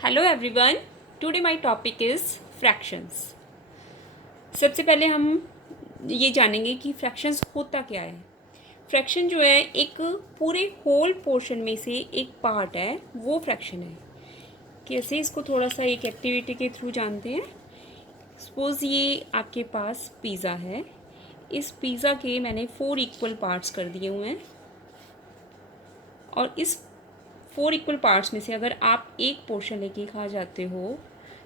Hello everyone, today my topic is fractions. सबसे पहले हम ये जानेंगे कि फ्रैक्शंस होता क्या है। फ्रैक्शन जो है एक पूरे होल पोर्शन में से एक पार्ट है, वो फ्रैक्शन है। कैसे, इसको थोड़ा सा एक एक्टिविटी के थ्रू जानते हैं। सपोज़ ये आपके पास पिज़्ज़ा है। इस पिज़्ज़ा के मैंने 4 इक्वल पार्ट्स कर दिए हुए हैं और इस 4 इक्वल पार्ट्स में से अगर आप एक पोर्शन लेके खा जाते हो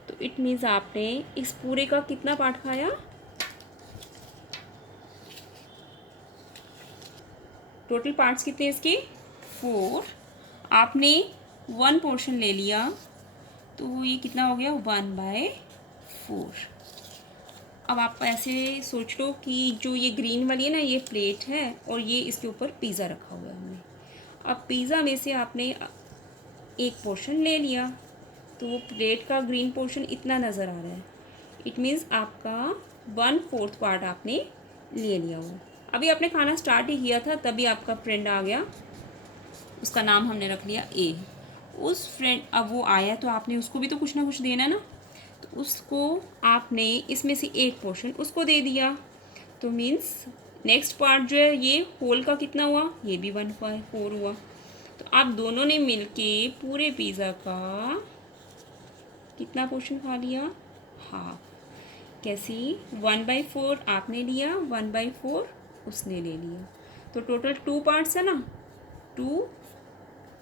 तो इट मीन्स आपने इस पूरे का कितना पार्ट खाया। टोटल पार्ट्स कितने इसके? 4। आपने 1 पोर्शन ले लिया तो ये कितना हो गया? 1/4। अब आप ऐसे सोच लो कि जो ये ग्रीन वाली है ना, ये प्लेट है और ये इसके ऊपर पिज़्ज़ा रखा हुआ है हमने। अब पिज़्ज़ा में से आपने एक पोर्शन ले लिया तो वो प्लेट का ग्रीन पोर्शन इतना नज़र आ रहा है। इट मीन्स आपका 1/4 पार्ट आपने ले लिया हुआ। अभी आपने खाना स्टार्ट ही किया था, तभी आपका फ्रेंड आ गया, उसका नाम हमने रख लिया ए। उस फ्रेंड, अब वो आया तो आपने उसको भी तो कुछ ना कुछ देना ना, तो उसको आपने इसमें से एक पोर्शन उसको दे दिया। तो मीन्स नेक्स्ट पार्ट जो है ये होल का कितना हुआ? ये भी 1/4 हुआ। तो आप दोनों ने मिलके पूरे पिज़्ज़ा का कितना पोर्शन खा लिया? हाफ। कैसी? 1/4 आपने लिया, 1/4 उसने ले लिया। तो टोटल 2 पार्ट्स है ना, 2।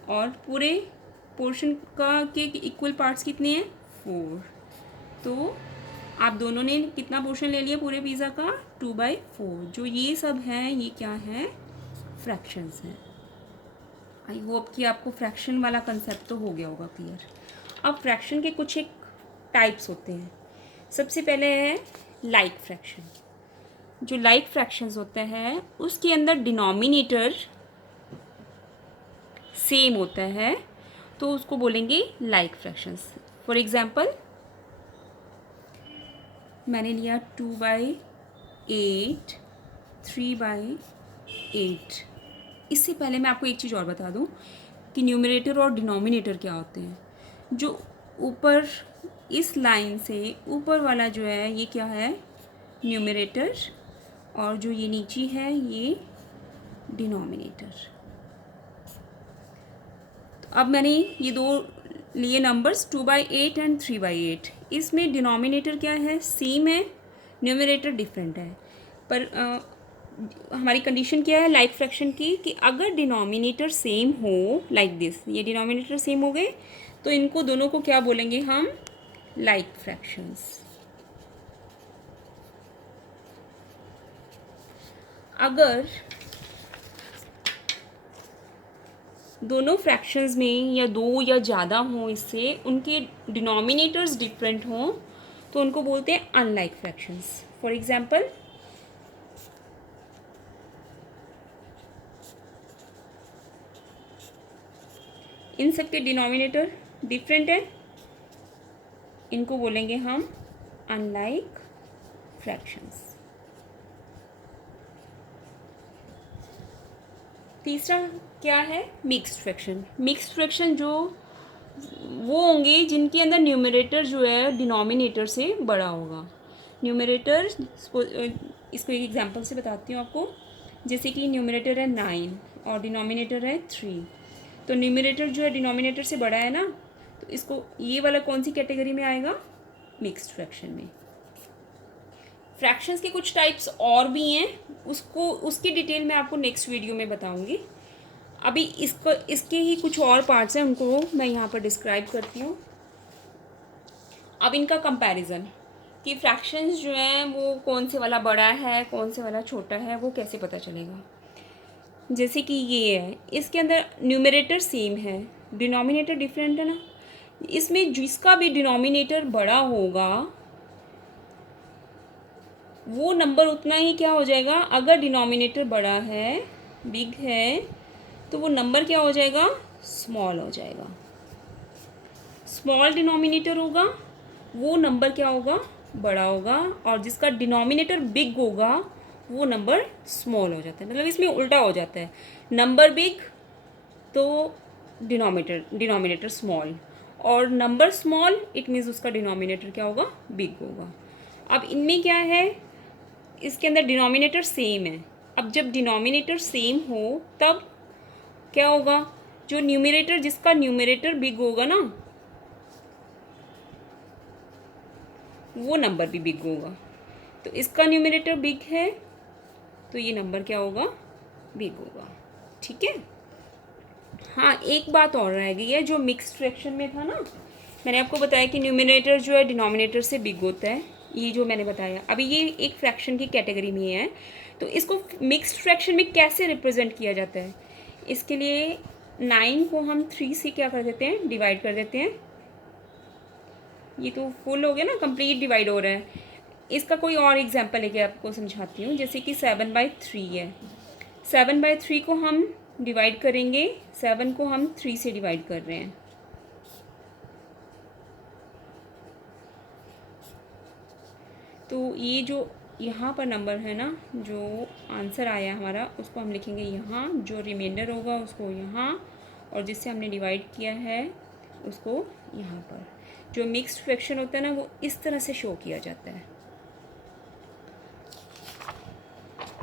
और पूरे पोर्शन का के इक्वल पार्ट्स कितने हैं? 4। तो आप दोनों ने कितना पोर्शन ले लिया पूरे पिज़्ज़ा का? 2/4। जो ये सब हैं ये क्या है? फ्रैक्शंस हैं। आई होप कि आपको फ्रैक्शन वाला कंसेप्ट तो हो गया होगा क्लियर। अब फ्रैक्शन के कुछ एक टाइप्स होते हैं। सबसे पहले है लाइक फ्रैक्शन। जो लाइक फ्रैक्शंस होते हैं उसके अंदर डिनोमिनेटर सेम होता है, तो उसको बोलेंगे लाइक फ्रैक्शंस। फॉर एग्जांपल, मैंने लिया 2/8, 3/8। इससे पहले मैं आपको एक चीज़ और बता दूं कि न्यूमरेटर और डिनोमिनेटर क्या होते हैं। जो ऊपर इस लाइन से ऊपर वाला जो है ये क्या है? न्यूमरेटर, और जो ये नीचे है ये डिनोमिनेटर। तो अब मैंने ये दो लिए नंबर्स 2/8 एंड 3/8। इसमें डिनोमिनेटर क्या है? सेम है, न्यूमरेटर डिफरेंट है। पर हमारी कंडीशन क्या है लाइक फ्रैक्शन की, कि अगर डिनोमिनेटर सेम हो, लाइक दिस, ये डिनोमिनेटर सेम हो गए तो इनको दोनों को क्या बोलेंगे हम? Like fractions. अगर दोनों फ्रैक्शंस में या दो या ज़्यादा हों, इससे उनके डिनोमिनेटर्स डिफरेंट हों, तो उनको बोलते हैं अनलाइक फ्रैक्शंस। फॉर एग्जांपल, इन सब के डिनोमिनेटर डिफरेंट है, इनको बोलेंगे हम अनलाइक फ्रैक्शंस। तीसरा क्या है? Mixed fraction. मिक्स्ड फ्रैक्शन जो वो होंगे जिनके अंदर न्यूमरेटर जो है डिनोमिनेटर से बड़ा होगा। न्यूमरेटर, इसको एक एग्जांपल से बताती हूँ आपको। जैसे कि न्यूमरेटर है 9 और डिनोमिनेटर है 3। तो न्यूमरेटर जो है डिनोमिनेटर से बड़ा है ना, तो इसको, ये वाला कौन सी कैटेगरी में आएगा? मिक्स्ड फ्रैक्शन में। फ्रैक्शंस के कुछ टाइप्स और भी हैं, उसकी डिटेल मैं आपको नेक्स्ट वीडियो में बताऊंगी। अभी इसके ही कुछ और पार्ट्स हैं, उनको मैं यहाँ पर डिस्क्राइब करती हूँ। अब इनका कंपैरिजन कि फ्रैक्शंस जो हैं वो कौन से वाला बड़ा है, कौन से वाला छोटा है, वो कैसे पता चलेगा। जैसे कि ये है, इसके अंदर न्यूमरेटर सेम है, डिनोमिनेटर डिफरेंट है ना। इसमें जिसका भी डिनोमिनेटर बड़ा होगा वो नंबर उतना ही क्या हो जाएगा? अगर डिनोमिनेटर बड़ा है, बिग है, तो वो नंबर क्या हो जाएगा? स्मॉल हो जाएगा। स्मॉल डिनोमिनेटर होगा वो नंबर क्या होगा? बड़ा होगा। और जिसका डिनोमिनेटर बिग होगा वो नंबर स्मॉल हो जाता है। मतलब इसमें उल्टा हो जाता है, नंबर बिग तो डिनोमिनेटर स्मॉल, और नंबर स्मॉल इट मीन्स उसका डिनोमिनेटर क्या होगा, बिग होगा। अब इनमें क्या है, इसके अंदर डिनोमिनेटर सेम है। अब जब डिनोमिनेटर सेम हो तब क्या होगा, जो न्यूमरेटर, जिसका न्यूमरेटर बिग होगा ना, वो नंबर भी बिग होगा। तो इसका न्यूमरेटर बिग है तो ये नंबर क्या होगा, बिग होगा। ठीक है। हाँ, एक बात और रह गई है, जो मिक्स्ड फ्रैक्शन में था ना, मैंने आपको बताया कि न्यूमरेटर जो है डिनोमिनेटर से बिग होता है, ये जो मैंने बताया। अभी ये एक फ्रैक्शन की कैटेगरी में है, तो इसको मिक्स्ड फ्रैक्शन में कैसे रिप्रेजेंट किया जाता है, इसके लिए 9 को हम 3 से क्या कर देते हैं, डिवाइड कर देते हैं। ये तो फुल हो गया ना, कंप्लीट डिवाइड हो रहा है। इसका कोई और एग्जांपल लेके आपको समझाती हूँ। जैसे कि 7/3 है, 7/3 को हम डिवाइड करेंगे, 7 को हम 3 से डिवाइड कर रहे हैं। तो ये जो यहाँ पर नंबर है ना, जो आंसर आया हमारा, उसको हम लिखेंगे यहाँ, जो रिमाइंडर होगा उसको यहाँ, और जिससे हमने डिवाइड किया है उसको यहाँ पर। जो मिक्स्ड फ्रैक्शन होता है ना, वो इस तरह से शो किया जाता है।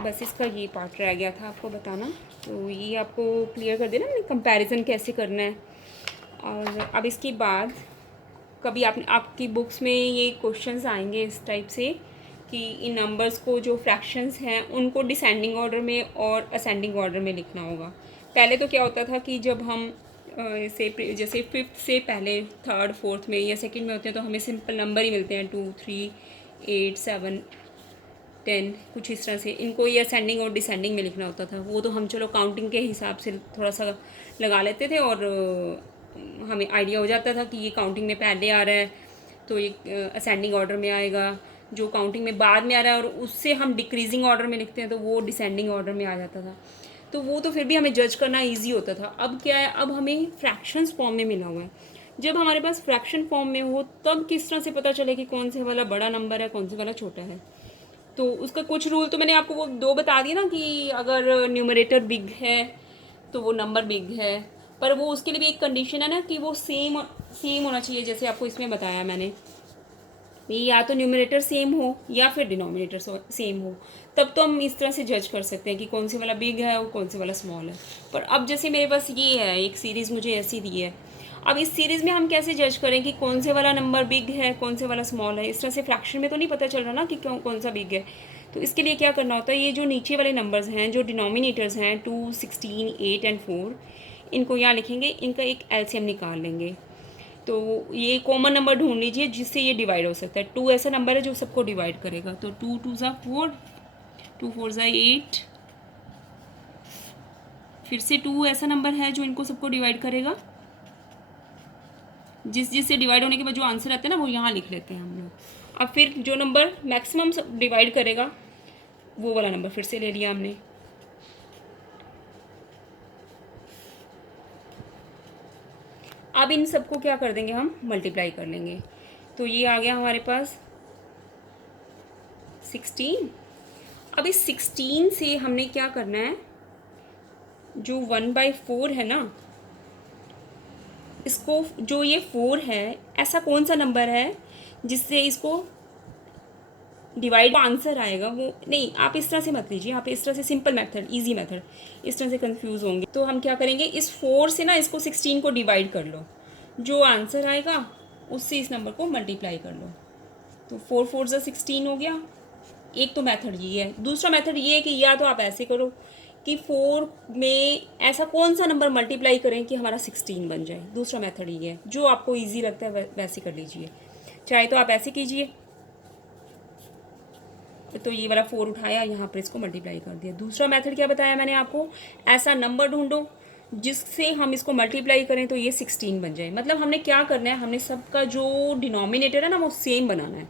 बस इसका ये पार्ट रह गया था आपको बताना, तो ये आपको क्लियर कर देना मैंने, कंपैरिजन कैसे करना है। और अब इसके बाद कभी आपकी बुक्स में ये क्वेश्चंस आएंगे इस टाइप से कि इन नंबर्स को, जो फ्रैक्शंस हैं, उनको डिसेंडिंग ऑर्डर में और असेंडिंग ऑर्डर में लिखना होगा। पहले तो क्या होता था कि जब हम जैसे 5th से पहले 3rd 4th में या 2nd में होते हैं तो हमें सिंपल नंबर ही मिलते हैं, 2 3 8 7 10, कुछ इस तरह से। इनको ये असेंडिंग और डिसेंडिंग में लिखना होता था। वो तो हम चलो काउंटिंग के हिसाब से थोड़ा सा लगा लेते थे और हमें आइडिया हो जाता था कि ये काउंटिंग में पहले आ रहा है तो ये असेंडिंग ऑर्डर में आएगा, जो काउंटिंग में बाद में आ रहा है और उससे हम डिक्रीजिंग ऑर्डर में लिखते हैं तो वो डिसेंडिंग ऑर्डर में आ जाता था। तो वो तो फिर भी हमें जज करना ईजी होता था। अब क्या है, अब हमें फ्रैक्शंस फॉर्म में मिला हुआ है। जब हमारे पास फ्रैक्शन फॉर्म में हो तब किस तरह से पता चले कि कौन से वाला बड़ा नंबर है, कौन से वाला छोटा है। तो उसका कुछ रूल तो मैंने आपको वो 2 बता दिए ना, कि अगर न्यूमरेटर बिग है तो वो नंबर बिग है, पर वो उसके लिए भी एक कंडीशन है ना कि वो सेम सेम होना चाहिए। जैसे आपको इसमें बताया मैंने, या तो न्यूमरेटर सेम हो या फिर डिनोमिनेटर सेम हो, तब तो हम इस तरह से जज कर सकते हैं कि कौन से वाला बिग है और कौन से वाला स्मॉल है। पर अब जैसे मेरे पास ये है, एक सीरीज़ मुझे ऐसी दी है, अब इस सीरीज़ में हम कैसे जज करें कि कौन से वाला नंबर बिग है, कौन से वाला स्मॉल है। इस तरह से फ्रैक्शन में तो नहीं पता चल रहा ना कि कौन सा बिग है। तो इसके लिए क्या करना होता है, ये जो नीचे वाले नंबर्स हैं, जो डिनोमिनेटर्स हैं 2 16 8 एंड 4, इनको यहाँ लिखेंगे, इनका एक एलसीएम निकाल लेंगे। तो ये कॉमन नंबर ढूंढ लीजिए जिससे ये डिवाइड हो सकता है। 2 ऐसा नंबर है जो सबको डिवाइड करेगा, तो 2 2 ज़ा 4, 2 4 ज़ा 8, फिर से 2 ऐसा नंबर है जो इनको सबको डिवाइड करेगा। जिससे डिवाइड होने के बाद जो आंसर आता है ना, वो यहाँ लिख लेते हैं हम लोग। अब फिर जो नंबर मैक्सिमम डिवाइड करेगा वो वाला नंबर फिर से ले लिया हमने। अब इन सबको क्या कर देंगे, हम मल्टीप्लाई कर लेंगे। तो ये आ गया हमारे पास 16। अब इस 16 से हमने क्या करना है, जो 1/4 है ना, इसको, जो ये 4 है, ऐसा कौन सा नंबर है जिससे इसको डिवाइड आंसर आएगा, वो नहीं। आप इस तरह से मत लीजिए, आप इस तरह से सिंपल मेथड, इजी मेथड, इस तरह से कंफ्यूज होंगे। तो हम क्या करेंगे, इस 4 से ना इसको 16 को डिवाइड कर लो, जो आंसर आएगा उससे इस नंबर को मल्टीप्लाई कर लो। तो 4 4 ज़ा 16 हो गया। एक तो मेथड ये है। दूसरा मेथड ये है कि या तो आप ऐसे करो कि 4 में ऐसा कौन सा नंबर मल्टीप्लाई करें कि हमारा 16 बन जाए। दूसरा मेथड ये है, जो आपको ईजी लगता है वैसे कर लीजिए। चाहे तो आप ऐसे कीजिए, तो ये वाला 4 उठाया, यहाँ पर इसको मल्टीप्लाई कर दिया। दूसरा मेथड क्या बताया मैंने आपको, ऐसा नंबर ढूंढो जिससे हम इसको मल्टीप्लाई करें तो ये 16 बन जाए। मतलब हमने क्या करना है, हमने सबका जो डिनोमिनेटर है ना वो सेम बनाना है।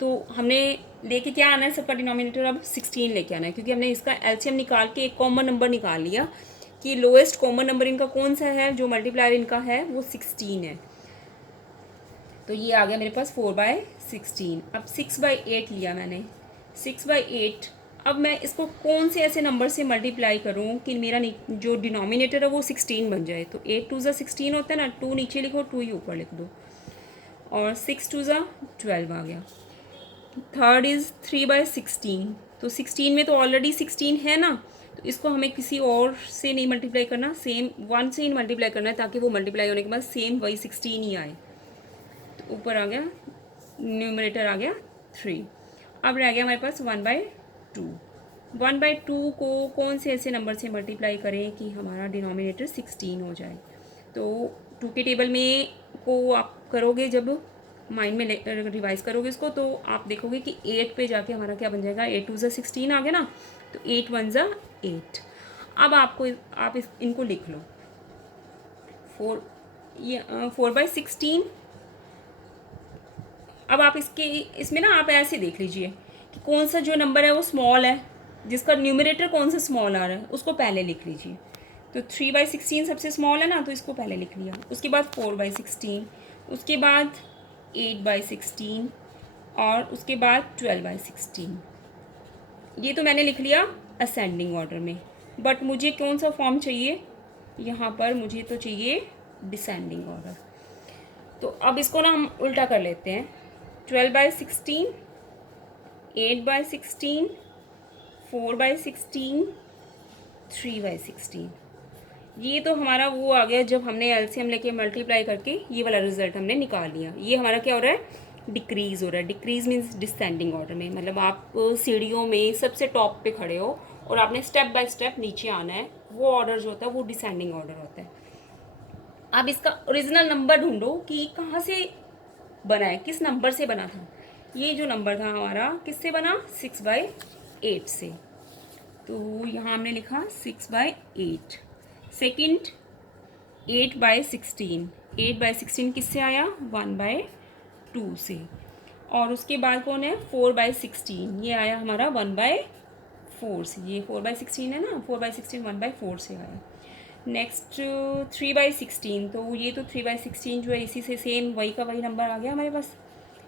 तो हमने लेके क्या आना है, सबका डिनोमिनेटर अब 16 लेके आना है, क्योंकि हमने इसका एलसीएम निकाल के एक कॉमन नंबर निकाल लिया कि लोएस्ट कॉमन नंबर इनका कौन सा है, जो मल्टीप्लायर इनका है वो 16 है। तो ये आ गया मेरे पास 4/16। अब 6/8 लिया मैंने, 6/8। अब मैं इसको कौन से ऐसे नंबर से मल्टीप्लाई करूँ कि मेरा जो डिनोमिनेटर है वो 16 बन जाए। तो 8 2 16 होता है ना, 2 नीचे लिखो, 2 ही ऊपर लिख दो, और 6 2 12 आ गया। थर्ड इज़ 3/16, तो 16 में तो ऑलरेडी 16 है ना, तो इसको हमें किसी और से नहीं मल्टीप्लाई करना, सेम 1 से ही मल्टीप्लाई करना है, ताकि वो मल्टीप्लाई होने के बाद सेम वही 16 ही आए। तो ऊपर आ गया, न्यूमरेटर आ गया 3। अब रह गया हमारे पास 1/2। 1/2 को कौन से ऐसे नंबर से मल्टीप्लाई करें कि हमारा डिनोमिनेटर 16 हो जाए। तो 2 के टेबल में को आप करोगे, जब माइंड में रिवाइज करोगे इसको, तो आप देखोगे कि 8 पे जाके हमारा क्या बन जाएगा, 8 2 16 आ गया ना, तो 8 1 8। अब आप इनको लिख लो, 4/16। अब आप इसमें ना आप ऐसे देख लीजिए कि कौन सा जो नंबर है वो स्मॉल है, जिसका न्यूमरेटर कौन सा स्मॉल आ रहा है उसको पहले लिख लीजिए। तो 3/16 सबसे स्मॉल है ना, तो इसको पहले लिख लिया। उसके बाद 4/16, उसके बाद 8/16, और उसके बाद 12/16। ये तो मैंने लिख लिया असेंडिंग ऑर्डर में, बट मुझे कौन सा फॉर्म चाहिए, यहाँ पर मुझे तो चाहिए डिसेंडिंग ऑर्डर। तो अब इसको ना हम उल्टा कर लेते हैं, 12/16, 8/16, 4/16, 3/16। ये तो हमारा वो आ गया जब हमने एलसीएम लेके मल्टीप्लाई करके ये वाला रिजल्ट हमने निकाल लिया। ये हमारा क्या हो रहा है, डिक्रीज़ हो रहा है। डिक्रीज़ मीन्स डिसेंडिंग ऑर्डर में, मतलब आप सीढ़ियों में सबसे टॉप पे खड़े हो और आपने स्टेप बाय स्टेप नीचे आना है, वो ऑर्डर जो होता है वो डिसेंडिंग ऑर्डर होता है। अब इसका ओरिजिनल नंबर ढूंढो कि कहाँ से बना है, किस नंबर से बना था। ये जो नंबर था हमारा किससे बना, 6/8 से। तो यहाँ हमने लिखा 6/8। सेकंड 8/16, 8/16 किससे आया, 1/2 से। और उसके बाद कौन है, 4/16, ये आया हमारा 1/4 से। ये 4/16 है ना, 4/16 1/4 से आया। नेक्स्ट 3/16, तो ये तो 3/16 जो है इसी से सेम वही का वही नंबर आ गया हमारे पास।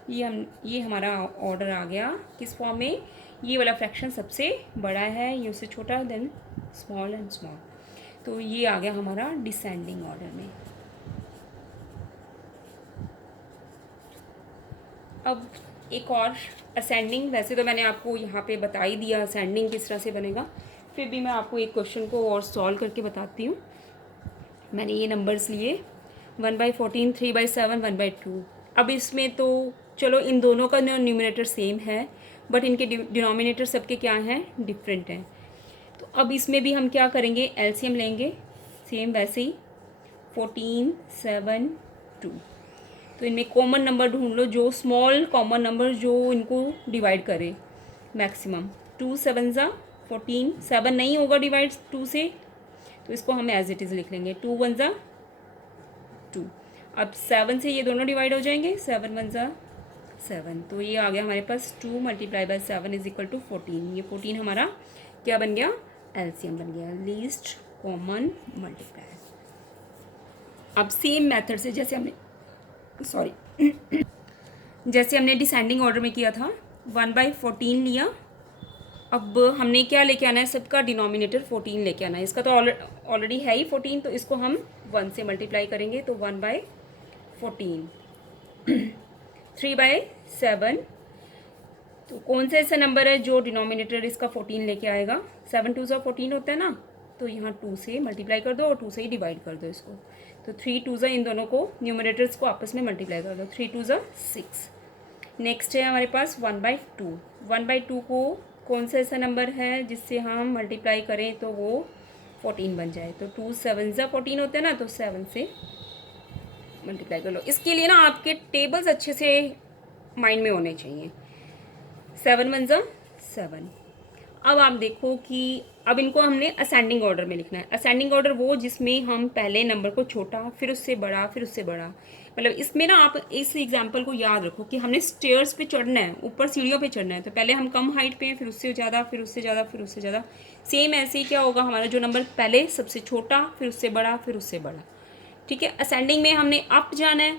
ये हमारा ऑर्डर आ गया किस फॉर्म में, ये वाला फ्रैक्शन सबसे बड़ा है, ये उससे छोटा, देन स्मॉल एंड स्मॉल। तो ये आ गया हमारा डिसेंडिंग ऑर्डर में। अब एक और असेंडिंग, वैसे तो मैंने आपको यहाँ पे बता ही दिया असेंडिंग किस तरह से बनेगा, फिर भी मैं आपको एक क्वेश्चन को और सॉल्व करके बताती हूँ। मैंने ये नंबर्स लिए 1/14, 3/7, 1/2। अब इसमें तो चलो इन दोनों का न्यूमरेटर सेम है, बट इनके डिनोमिनेटर सबके क्या हैं, डिफरेंट हैं। तो अब इसमें भी हम क्या करेंगे, एलसीएम लेंगे सेम वैसे ही, 14 7 2। तो इनमें कॉमन नंबर ढूंढ लो, जो स्मॉल कॉमन नंबर जो इनको डिवाइड करे मैक्सिमम। 2 7 14, 7 नहीं होगा डिवाइड 2 से, तो इसको हम एज इट इज़ लिख लेंगे, 2 1 2। अब 7 से ये दोनों डिवाइड हो जाएंगे, 7 1 7। तो ये आ गया हमारे पास 2 × 7 = 14। ये 14 हमारा क्या बन गया, एलसीएम बन गया, लीस्ट कॉमन मल्टीप्लायर। अब सेम मेथड से जैसे हमने डिसेंडिंग ऑर्डर में किया था, 1/14 लिया। अब हमने क्या लेके आना है, सबका डिनोमिनेटर 14 लेके आना है। इसका तो ऑलरेडी है ही 14, तो इसको हम 1 से मल्टीप्लाई करेंगे, तो 1/14। 3/7, तो कौन सा ऐसा नंबर है जो डिनोमिनेटर इसका 14 लेके आएगा, 7 2 14 होता है ना, तो यहाँ 2 से मल्टीप्लाई कर दो और 2 से ही डिवाइड कर दो इसको। तो 3 2 इन दोनों को न्यूमरेटर्स को आपस में मल्टीप्लाई कर दो, 3 2 6। नेक्स्ट है हमारे पास 1/2। 1/2 को कौन सा ऐसा नंबर है जिससे हम मल्टीप्लाई करें तो वो 14 बन जाए, तो 2 7 14 होते हैं ना, तो 7 से मल्टीप्लाई कर लो। इसके लिए ना आपके टेबल्स अच्छे से माइंड में होने चाहिए। 7 1 7। अब आप देखो कि अब इनको हमने असेंडिंग ऑर्डर में लिखना है। असेंडिंग ऑर्डर वो जिसमें हम पहले नंबर को छोटा, फिर उससे बड़ा, फिर उससे बड़ा, मतलब इसमें ना आप इस एग्जांपल को याद रखो कि हमने स्टेयर्स पे चढ़ना है, ऊपर सीढ़ियों पे चढ़ना है, तो पहले हम कम हाइट पे हैं, फिर उससे ज़्यादा, फिर उससे ज़्यादा, फिर उससे ज़्यादा। सेम ऐसे ही क्या होगा, हमारा जो नंबर पहले सबसे छोटा, फिर उससे बड़ा, फिर उससे बड़ा, ठीक है। असेंडिंग में हमने अप जाना है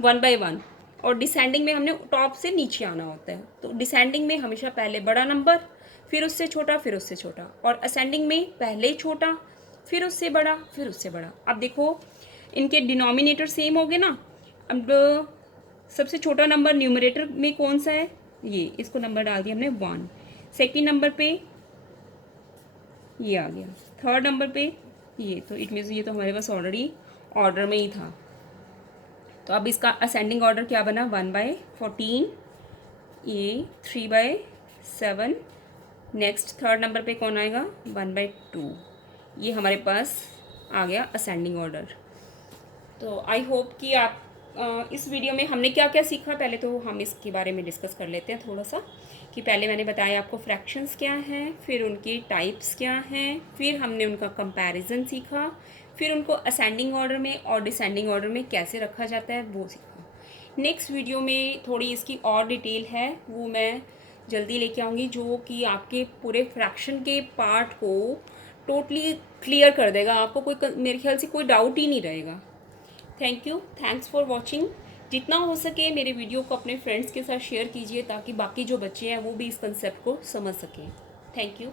1 by 1, और डिसेंडिंग में हमने टॉप से नीचे आना होता है। तो डिसेंडिंग में हमेशा पहले बड़ा नंबर, फिर उससे छोटा, फिर उससे छोटा, और असेंडिंग में पहले छोटा, फिर उससे बड़ा, फिर उससे बड़ा। अब देखो इनके डिनोमिनेटर सेम हो गए ना। अब सबसे छोटा नंबर न्यूमरेटर में कौन सा है, ये, इसको नंबर डाल दिया हमने 1। सेकेंड नंबर पे ये आ गया, थर्ड नंबर पे ये, तो इट मीन्स ये तो हमारे पास ऑलरेडी ऑर्डर में ही था। तो अब इसका असेंडिंग ऑर्डर क्या बना, 1/14, ये 3/7। नेक्स्ट थर्ड नंबर पे कौन आएगा, 1/2। ये हमारे पास आ गया असेंडिंग ऑर्डर। तो आई होप कि आप इस वीडियो में हमने क्या क्या सीखा, पहले तो हम इसके बारे में डिस्कस कर लेते हैं थोड़ा सा। कि पहले मैंने बताया आपको फ्रैक्शंस क्या हैं, फिर उनके टाइप्स क्या हैं, फिर हमने उनका कंपैरिजन सीखा, फिर उनको असेंडिंग ऑर्डर में और डिसेंडिंग ऑर्डर में कैसे रखा जाता है वो सीखा। नेक्स्ट वीडियो में थोड़ी इसकी और डिटेल है, वो मैं जल्दी लेके आऊँगी, जो कि आपके पूरे फ्रैक्शन के पार्ट को टोटली क्लियर कर देगा। आपको कोई, मेरे ख्याल से कोई डाउट ही नहीं रहेगा। Thank you, thanks for watching. जितना हो सके मेरे वीडियो को अपने फ्रेंड्स के साथ शेयर कीजिए, ताकि बाकी जो बच्चे हैं वो भी इस कंसेप्ट को समझ सकें। Thank you.